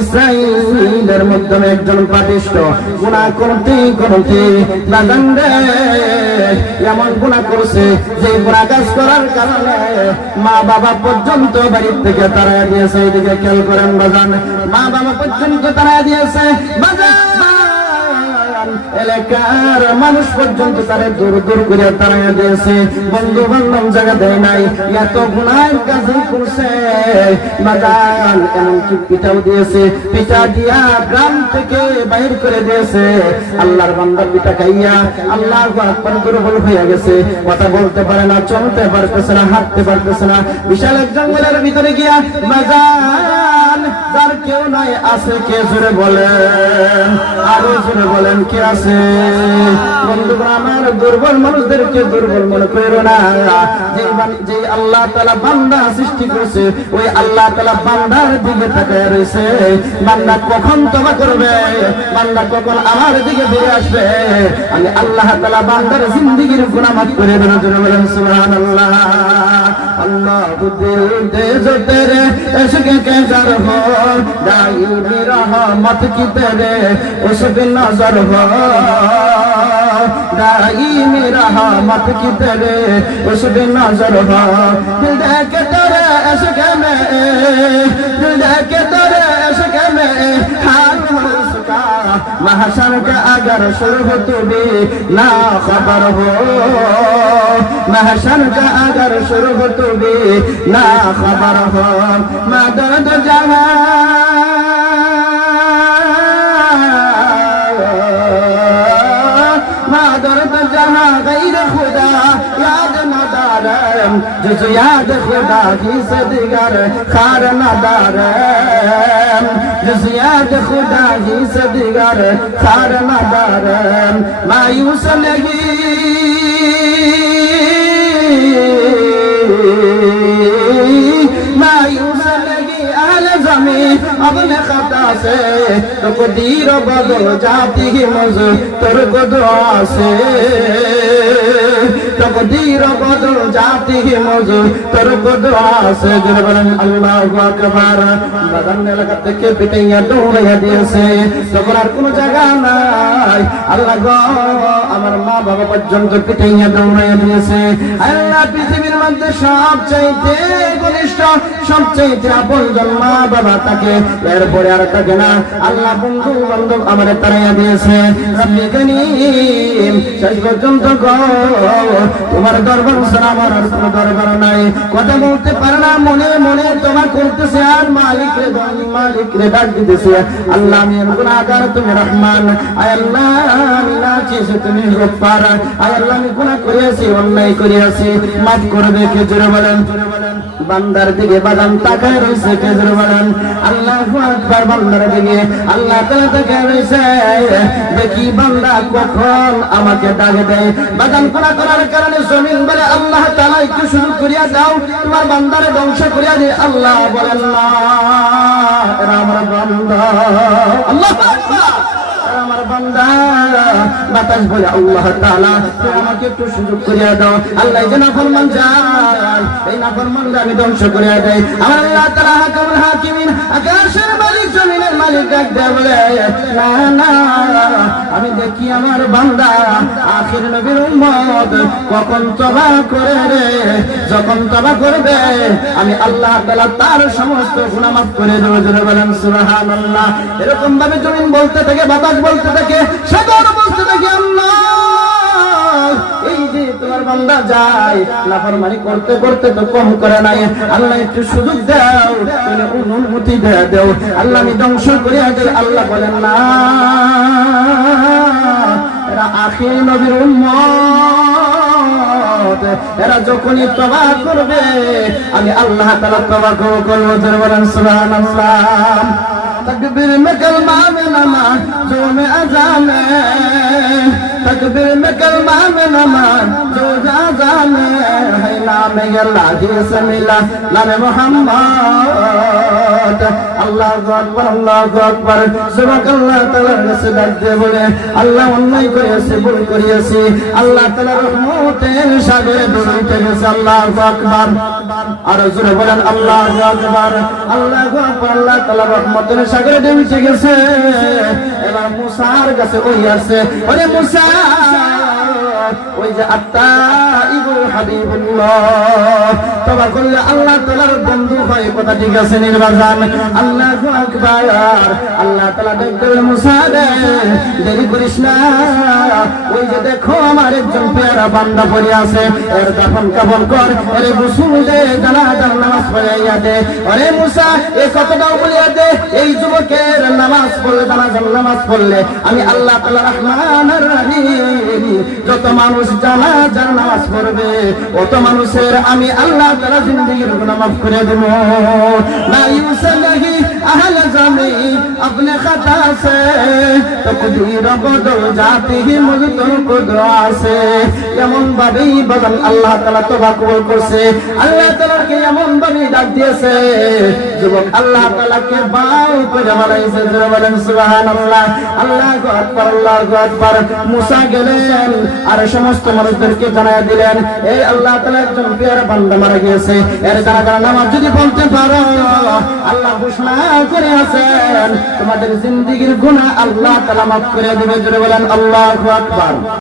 ইসরাঈলের মাধ্যমে একজন পাপিষ্ঠ গুনাহ করতে করতে বাগানরে এমন গুনাহ করছে যে গুনাহ কাজ করার কারণে মা বাবা পর্যন্ত বাড়ি থেকে তাড়াইয়া দিয়েছে। এদিকে খেয়াল করেন বাজান, মা বাবা পর্যন্ত তাড়াইয়া দিয়েছে। বাজান এলাকার মানুষ পর্যন্ত তারা দূর দূর করে তাড়াইয়া দিয়েছে। বন্ধু বান্ধব জায়গা দেয় নাই, এত গুনাহ কাজ করছে বাজান। এমনকি পিঠাও দিয়েছে, পিঠা দিয়া গ্রাম থেকে বাইর করে দিয়েছে। আল্লাহর বান্দা পিঠা খাইয়া আল্লাহু আকবার দুর্বল হয়ে গেছে, কথা বলতে পারে না, চলতে পারতেছে না, হাঁটতে পারতেছে না। বিশাল এক জঙ্গলের ভিতরে গিয়া বাজান যার কেউ নাই আছে কে জোরে বলেন, আরো জোরে বলেন কে আছে? বন্ধুরা আমার, দুর্বল মানুষদেরকে দুর্বল মনে করো না। যে আল্লাহ তাআলা বান্দা সৃষ্টি করেছে ওই আল্লাহ তাআলা বান্দার দিকে তাকায় রয়েছে। বান্দা কখন তওবা করবে, বান্দা কখন আমার দিকে ফিরে আসবে, আমি আল্লাহ তাআলা বান্দার জিন্দেগীর গুনাহ মাফ করে দেন। জোরে বলেন সুবহানাল্লাহ। আল্লাহ দিল দে जो तेरे इश्क के जर हो, दाई भी रहमत की तेरे उश्क नजर हो, दाई में रहमत की तेरे उश्क नजर हो। दिल दे के तेरे इश्क में, दिल दे के तेरे इश्क में हाल उसका महशर का अगर शुरू तो भी ना खबर हो, महशर का अगर शुरू तो भी ना खबर हो। मदद जहां मदद जहां गैर खुदा याद न दारम, जिस याद खुदा की से दिगर खार न दारम, जिस याद खुदा की से दिगर खार न दारम। मायूस नहीं मायूस लगी अहल ज़मीं अपने खता से, तो कदीर बदल जाती है मुझे तुर्क दुआ से, तकदीर बदल जाती है मुझे तुर्क दुआ से। जरबरन अल्लाहु আকবার। বাগান এলাকা থেকে পিটাইয়া দৌড়াইয়া দিয়েছে, তখন আর কোনো জায়গা নাই। আল্লাহ গো, আমার মা বাবা পর্যন্ত পিটাইয়া দৌড়াইয়া দিয়েছে। আল্লাহ পৃথিবীর মধ্যে সবচাইতে ঘনিষ্ঠ, সবচাইতে আপনজন মা বাবা তাকে, এরপরে আর থাকে না। আল্লাহ বন্ধু বান্ধব আমাদের তাড়াইয়া দিয়েছে। রব্বি করিম, শেষ পর্যন্ত গো তোমার দরবার ছাড়া আমার আর কোনো দরবার নাই। কথা বলতে পারে না, মনে মনে তোমার করতেছে আর মালিক রে মালিক রে ডাক দিতেছে। আল্লাহ আমি গুনাহগার, তুমি রহমান। আয় আল্লাহ আমি নাচিস, তুমি গফফার। আয় আল্লাহ আমি গুনাহ করেছি, অন্যায় করেছি, মাফ করবে কে? জোরে বলেন। বান্দার দিকে বাদান তাকায় রয়েছে, কে? জোরে বলেন আল্লাহু আকবার। বান্দার দিকে আল্লাহ তাআলা তাকায় রয়েছে, দেখি বান্দা কখন আমাকে ডাকে দেয়। বাদান গুনাহ করার কারণে জমিন বলে আল্লাহ তাআলা একটু সুযোগ করিয়া দাও, তোমার বান্দারে ধ্বংস করিয়া দে। আল্লাহ বলেন না, এরা আমার বান্দা। আল্লাহু আকবার। আমার বান্দা। বাতাস বলে আল্লাহ তাআলা তুমি আমাকে একটু সুযোগ করিয়া দাও। আল্লাহ যে নাফরমান যায়, এই নাফরমানকে আমি ধ্বংস করিয়া দেই। আমার আল্লাহ তাআলা হাকামুল হাকিমিন, আকাশের মালিক জমিনের মালিক ডাক দেয়া বলে না না, আমি দেখি আমার বান্দা আখির নবীর উম্মত কখন তওবা করে রে, যখন তওবা করবে আমি আল্লাহ তাআলা তার সমস্ত গুনাহ মাফ করে দেব। জোরে বলেন সুবহানাল্লাহ। এরকম ভাবে জমিন বলতে থাকে, বাতাস বলতে থাকে, সাগর বলতে থাকে আল্লাহ এই যে তোমার বান্দা যায় নাফরমানি করতে করতে তো কম করে নাই, আল্লাহ একটু সুযোগ দাও, তুমি অনুমতি দাও, আল্লাহ আমি ধ্বংস করিয়া দেই। আল্লাহ বলেন না, এরা আখির নবীর উম্মত, এরা যখনই তওবা করবে আমি আল্লাহ তাআলা তওবা করব। জোরে বলেন সুবহানাল্লাহ। तकबीर में कलमा में नमाज़ों में अज़ान में, तकबीर में कलमा में नमाज जो जा जाने है नाम अल्लाह से मिला नाम मोहम्मद আল্লাহু আকবার সুবহানাল্লাহ তাআলার কাছে ডাকতে বলে আল্লাহ অন্যায় করেছে ভুল করিয়েছি আল্লাহ তাআলার রহমতের সাগরে ডুবে গেছে আল্লাহু আকবার আর জোরে বলেন আল্লাহু আকবার আল্লাহ তাআলার রহমতের সাগরে ডুবে গেছে এবার মুসার কাছে ওই আছে ওরে মুসা ওই যে আত্তাইবুল হাবিবুল্লাহ তওবা করলে আল্লাহ তাআলার বন্ধু হয় কথা ঠিক আছে নির্বাচন আল্লাহু আকবার আল্লাহ তাআলা দেখবেন মুসা দেরি করিস না ওই যে দেখো আমার একজন পেয়ারা বান্দা পড়ে আছে এর দাফন কাফন কর আরে গোসল দে জানাজার নামাজ পড়াইয়া দে আরে মুসা এই কথাটাও বলিয়া দে এই যুবকের নামাজ পড়লে জানাজার নামাজ পড়লে আমি আল্লাহ তাআলা রহমানুর রহিম যত মানুষ জানাজার নামাজ পড়বে অত মানুষের আমি আল্লাহ তাআলা জিন্দেগির গুনাহ মাফ করে দেব না ইউসালাহি আহলে জামি अपने खता से तकदीर बदल जाती ही मुझतन को दुआ से এমন ভাবেই বলেন আল্লাহ তাআলা তওবা কবুল করছে আল্লাহ তাআলা কে এমন ভাবে ডাক দিয়েছে যুবক আল্লাহ তাআলা কে বাউ করে বলাইছে বলেন সুবহানাল্লাহ আল্লাহু আকবার মুসা গেলেন আর সমস্ত মানুষদেরকে জানায়া দিলেন এই আল্লাহ তাআলা একজন পেয়ারা বান্দা মারা গিয়েছে এর জানাজার নামাজ যদি বলতে পারো আল্লাহ ঘোষণা করে আছেন তোমাদের জিন্দেগির গুনাহ আল্লাহ তাআলা মাফ করে দিবেন জোরে বলেন আল্লাহু আকবার।